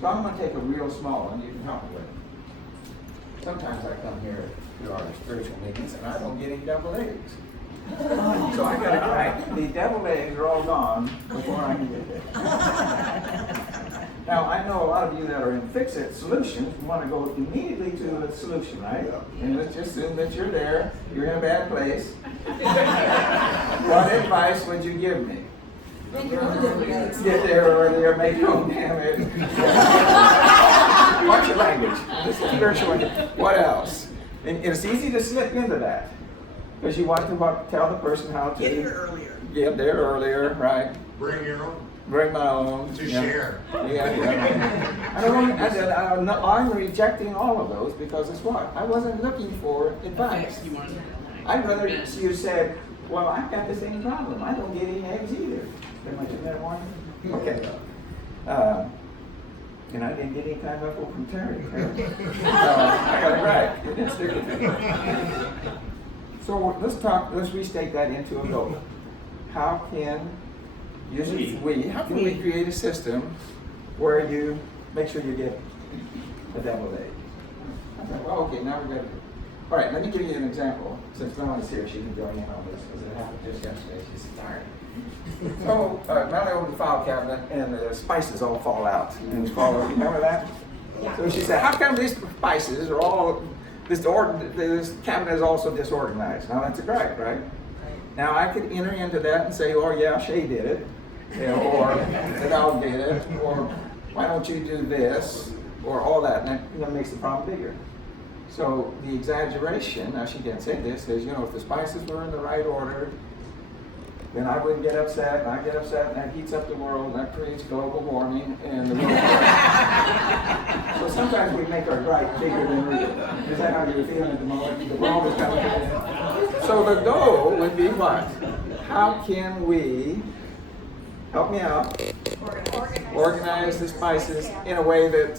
So I'm going to take a real small one you can help me with. Sometimes I come here to our spiritual meetings and I don't get any double eggs. So I got to gripe. The devil eggs are all gone before I can get there. Now, I know a lot of you that are in fix-it solutions want to go immediately to the solution, right? And let's just assume that you're there, you're in a bad place. What advice would you give me? Get there earlier, make your own damage. Watch your language. This is spiritual. What else? And it's easy to slip into that. Because you want to tell the person how to get here earlier. Get there earlier, right? Bring your own. Bring my own. To share. I'm rejecting all of those because it's what? I wasn't looking for advice. I'd rather you said, well, I've got the same problem. I don't get any eggs either. Am I doing that one? Okay. And I didn't get any time up from Terry. I got it right. It didn't stick with me. So let's restate that into a goal. How can we create a system where you make sure you get a double egg? I thought, well, okay, now we're going to do it. All right, let me give you an example. Since no one is here, she can join in on this because it happened just yesterday. She's tired. So, now I opened the file cabinet and the spices all fall out. And remember that? Yeah. So she said, how come these spices are all, this cabinet is also disorganized? Now that's a gripe, right? Now I could enter into that and say, oh yeah, Shay did it. Or the dog did it. Or why don't you do this? Or all that. And that makes the problem bigger. So the exaggeration, now she didn't say this, is, if the spices were in the right order, then I wouldn't get upset, and I get upset, and that heats up the world, and that creates global warming, and the world. So sometimes we make our gripe bigger than real. Is that how you're feeling at the moment? The world is coming to. So the goal would be what? How can we, help me out, organize the spices in a way that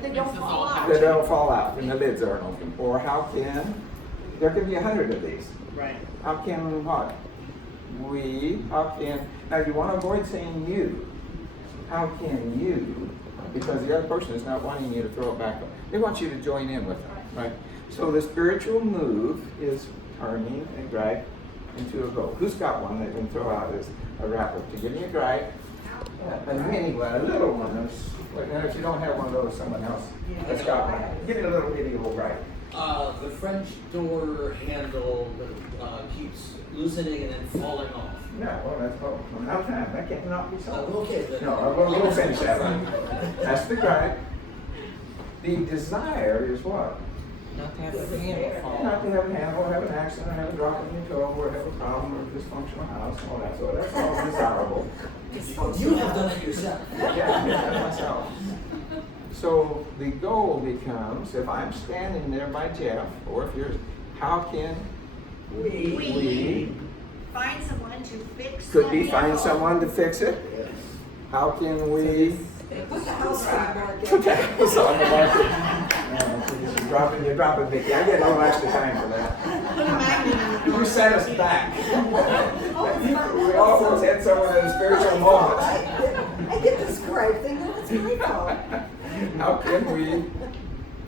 they don't fall out. They don't fall out, and the lids aren't open. Or how can, there could be 100 of these. Right. How can what? Now you want to avoid saying you. How can you? Because the other person is not wanting you to throw it back up. They want you to join in with them, right? So the spiritual move is turning a gripe into a goal. Who's got one that can throw out as a wrapper? To give me a gripe, a mini one, a little one. And if you don't have one of those, someone else has got one. Give me a little bitty old gripe. The French door handle that keeps loosening and then falling off. No, well, that's out of time. That cannot be solved. Okay, then. No, we'll finish that one. That's the gripe. The desire is what? Not to have a handle fall. Not to have a handle, or have an accident, or have a drop in your toe, or have a problem, or a dysfunctional house, and all that. So that's all desirable. You have done it yourself. Yeah, myself. So the goal becomes, if I'm standing there by Jeff, or if you're, how can we find someone to fix could be find someone to fix it? Yes. How can we put the house on the market? put that house on the market? You're dropping Vicky. I get no extra time for that. Put a magnet in the door. You set us back. We almost had someone in a spiritual moment. I get this gripe thing, it's my fault. How can we?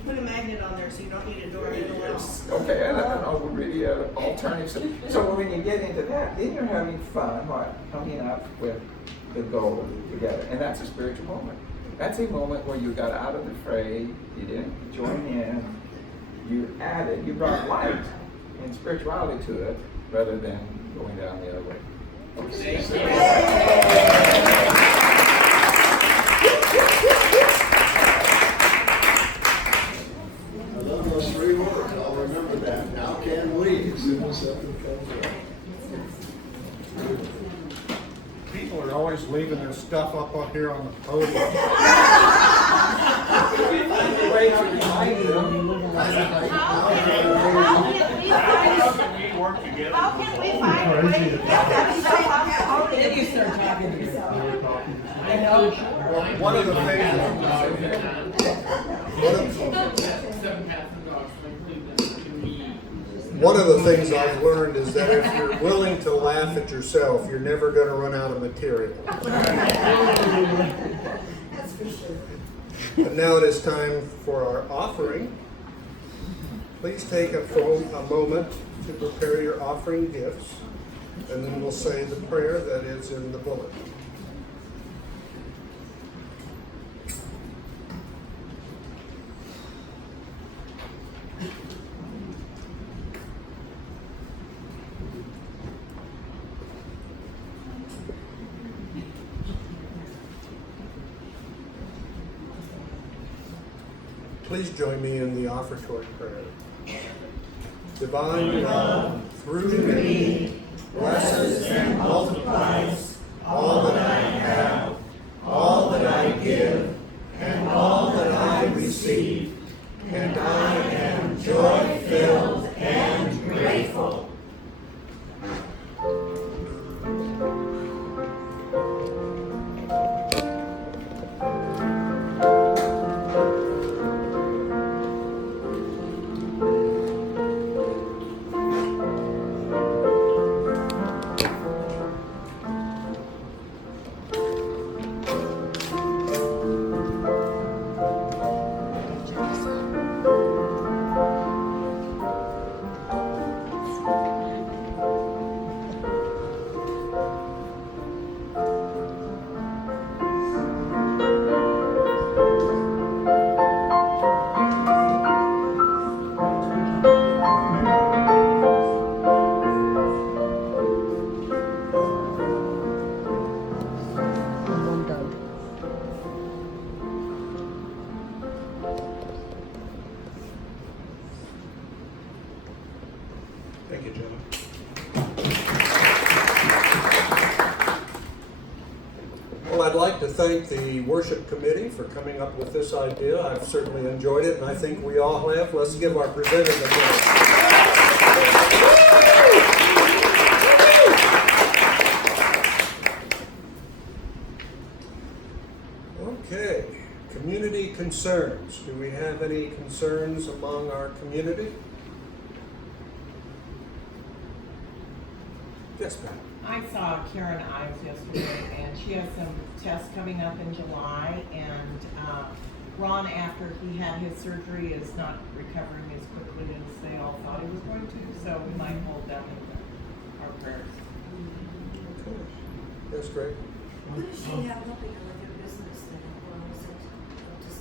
Put a magnet on there so you don't need a door anywhere else. Okay, I don't know, really alternative. So when you get into that, then you're having fun, what? Coming up with the goal together. And that's a spiritual moment. That's a moment where you got out of the fray, you didn't join in, you added, you brought light and spirituality to it rather than going down the other way. Okay. I love those 3 words. I'll remember that. How can we? As soon as something comes up. People are always leaving their stuff up on here on the podium. Way to remind them. How can we find a way to get that stuff off the podium? Then you start talking to yourself. One of the things, one of the things I've learned is that if you're willing to laugh at yourself, you're never going to run out of material. That's for sure. And now it is time for our offering. Please take a moment to prepare your offering gifts, and then we'll say the prayer that is in the bulletin. Please join me in the offertory prayer. Divine love, through me, blesses and multiplies all that I have, all that I give, and all that I receive, and I am joy-filled and grateful. Thank you, Jenna. Well, I'd like to thank the worship committee for coming up with this idea. I've certainly enjoyed it, and I think we all have. Let's give our presenter the Okay, community concerns. Do we have any concerns among our community? Yes, Pat. I saw Karen Ives yesterday, and she has some tests coming up in July, and Ron, after he had his surgery, is not recovering as quickly as they all thought he was going to, so we might hold them in our prayers. Okay. That's great. Who does she have helping her with her business then, or was it just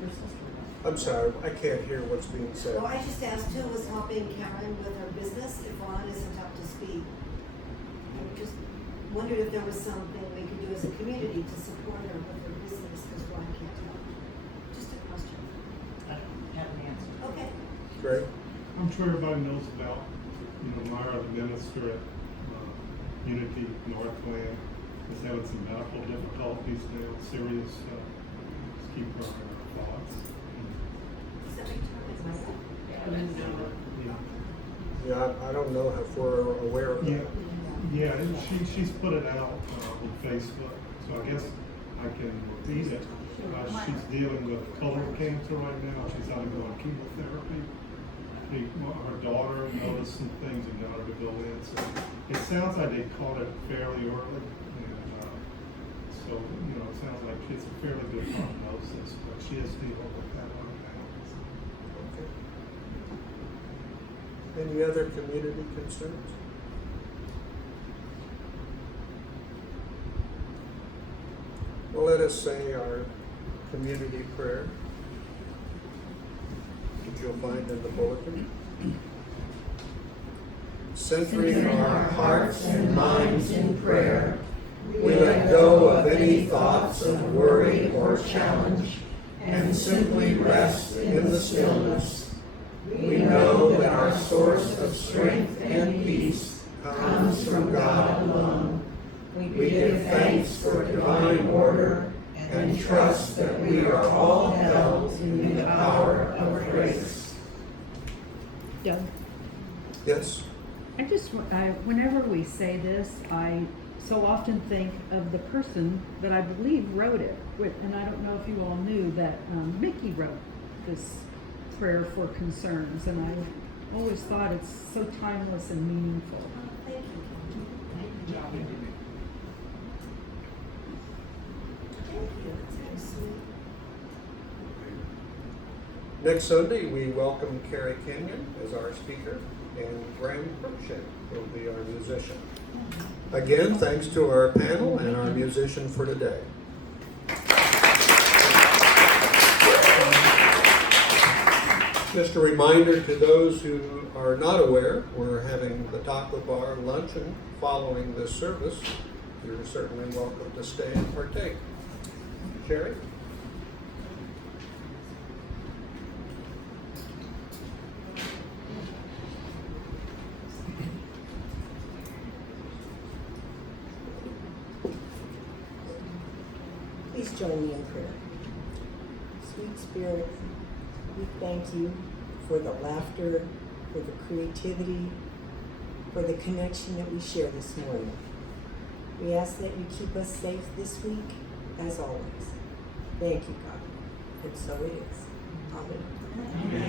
Her sister. I'm sorry, I can't hear what's being said. Well, I just asked who was helping Karen with her business if Ron isn't up to speed. I just wondered if there was something we could do as a community to support her with her business because Ron can't help. Just a question. I don't have an answer. Okay. Great. I'm sure everybody knows about, Myra, the minister at Unity Northland, is having some medical difficulties now, serious. Just keep her in our thoughts. Is that right? Yeah, I don't know if we're aware of that. Yeah, she's put it out on Facebook, so I guess I can repeat it. She's dealing with colon cancer right now. She's undergoing chemotherapy. Her daughter noticed some things and got her to go in. So it sounds like they caught it fairly early, and so it sounds like it's a fairly good prognosis, but she is dealing with that right now. Okay. Any other community concerns? Well, let us say our community prayer, which you'll find in the bulletin. Centering our hearts and minds in prayer, we let go of any thoughts of worry or challenge and simply rest in the stillness. We know that our source of strength and peace comes from God alone. We give thanks for divine order and trust that we are all held in the power of grace. Doug, Yes? whenever we say this, I so often think of the person that I believe wrote it. And I don't know if you all knew that Mickey wrote this prayer for concerns. And I always thought it's so timeless and meaningful. Thank you. Thank you. It's sweet. Next Sunday, we welcome Carrie Kenyon as our speaker, and Graham Cruikshank will be our musician. Again, thanks to our panel and our musician for today. Just a reminder to those who are not aware, we're having the taco bar luncheon following this service. You're certainly welcome to stay and partake. Sherry? Please join me in prayer. Sweet Spirit, we thank you for the laughter, for the creativity, for the connection that we share this morning. We ask that you keep us safe this week, as always. Thank you, God. And so it is. Amen.